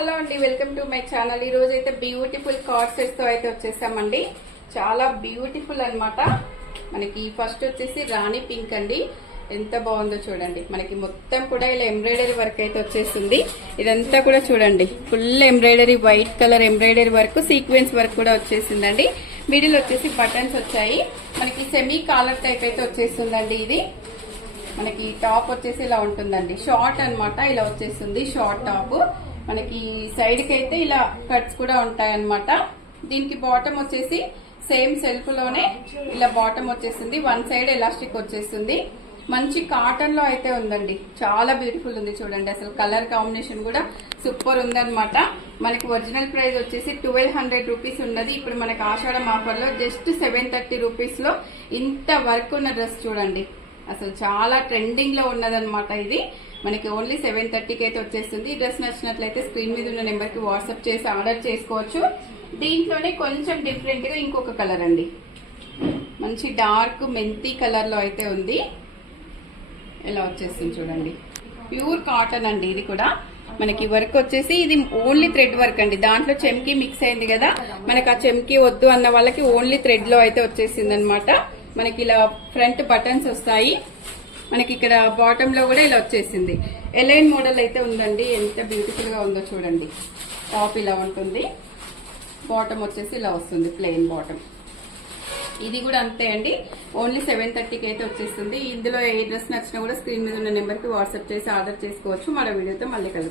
Hello అండి, welcome to my channel. ఈ రోజు అయితే బ్యూటిఫుల్ కార్డ్ సెట్స్ తో అయితే వచ్చేసామండి. చాలా బ్యూటిఫుల్ అన్నమాట. మనకి ఫస్ట్ వచ్చేసి రాణి పింక్ అండి. ఎంత బాగుందో చూడండి. మనకి మొత్తం కూడా ఇలా ఎంబ్రాయిడరీ వర్క్ అయితే వచ్చేస్తుంది. ఇదంతా కూడా చూడండి, full embroidery, white colour embroidery work, sequence work కూడా వచ్చేసిందండి. మిడిల్ వచ్చేసి బటన్స్ వచ్చాయి. మనకి సెమీ కాలర్ టైప్ అయితే వచ్చేస్తుందండి. ఇది మనకి టాప్ వచ్చేసి ఇలా ఉంటుందండి, షార్ట్ అన్నమాట. ఇలా వచ్చేస్తుంది షార్ట్ టాప్. మనకి సైడ్ కి అయితే ఇలా కట్స్ కూడా ఉంటాయి అన్నమాట. దీనికి బాటమ్ వచ్చేసి సేమ్ సెల్ఫ్ లోనే ఇలా బాటమ్ వచ్చేసింది. వన్ సైడ్ ఎలాస్టిక్ వచ్చేస్తుంది. మంచి కాటన్ లో అయితే ఉందండి. చాలా బ్యూటిఫుల్ ఉంది చూడండి. అసలు కలర్ కాంబినేషన్ కూడా సూపర్ ఉందన్నమాట. మనకి ఒరిజినల్ ప్రైస్ వచ్చేసి 1200 రూపీస్ ఉన్నది. ఇప్పుడు మనకి ఆషాఢం ఆఫర్ లో జస్ట్ 730 రూపీస్ లో ఇంత వర్క్ ఉన్న డ్రెస్ చూడండి. అసలు చాలా ట్రెండింగ్ లో ఉన్నదన్నమాట. ఇది మనకి ఓన్లీ 730కి అయితే వచ్చేస్తుంది. ఈ డ్రెస్ నచ్చినట్లయితే స్క్రీన్ మీద ఉన్న నెంబర్ కి వాట్సాప్ చేసి ఆర్డర్ చేసుకోవచ్చు. దీంట్లోనే కొంచెం డిఫరెంట్ గా ఇంకొక కలర్ అండి, మంచి డార్క్ మెంతి కలర్ లో అయితే ఉంది. ఇలా వచ్చేస్తుంది చూడండి. ప్యూర్ కాటన్ అండి. ఇది కూడా మనకి వర్క్ వచ్చేసి ఇది ఓన్లీ థ్రెడ్ వర్క్ అండి. దాంట్లో చెమ్కి మిక్స్ అయింది కదా, మనకి ఆ చెమ్కి వద్దు అన్న వాళ్ళకి ఓన్లీ థ్రెడ్ లో అయితే వచ్చేసింది అనమాట. మనకి ఇలా ఫ్రంట్ బటన్స్ వస్తాయి. మనకి ఇక్కడ బాటమ్ లో కూడా ఇలా వచ్చేసింది. ఎలైన్ మోడల్ అయితే ఉందండి. ఎంత బ్యూటిఫుల్ గా ఉందో చూడండి. టాప్ ఇలా ఉంటుంది, బాటమ్ వచ్చేసి ఇలా వస్తుంది, ప్లెయిన్ బాటమ్. ఇది కూడా అంతే అండి. ఓన్లీ 730కి అయితే వచ్చేస్తుంది. ఇందులో ఏ డ్రెస్ నచ్చినా కూడా స్క్రీన్ మీద ఉన్న నెంబర్ కి వాట్సాప్ చేసి ఆర్డర్ చేసుకోవచ్చు. మరో వీడియోతో మళ్ళీ కలుద్దాం.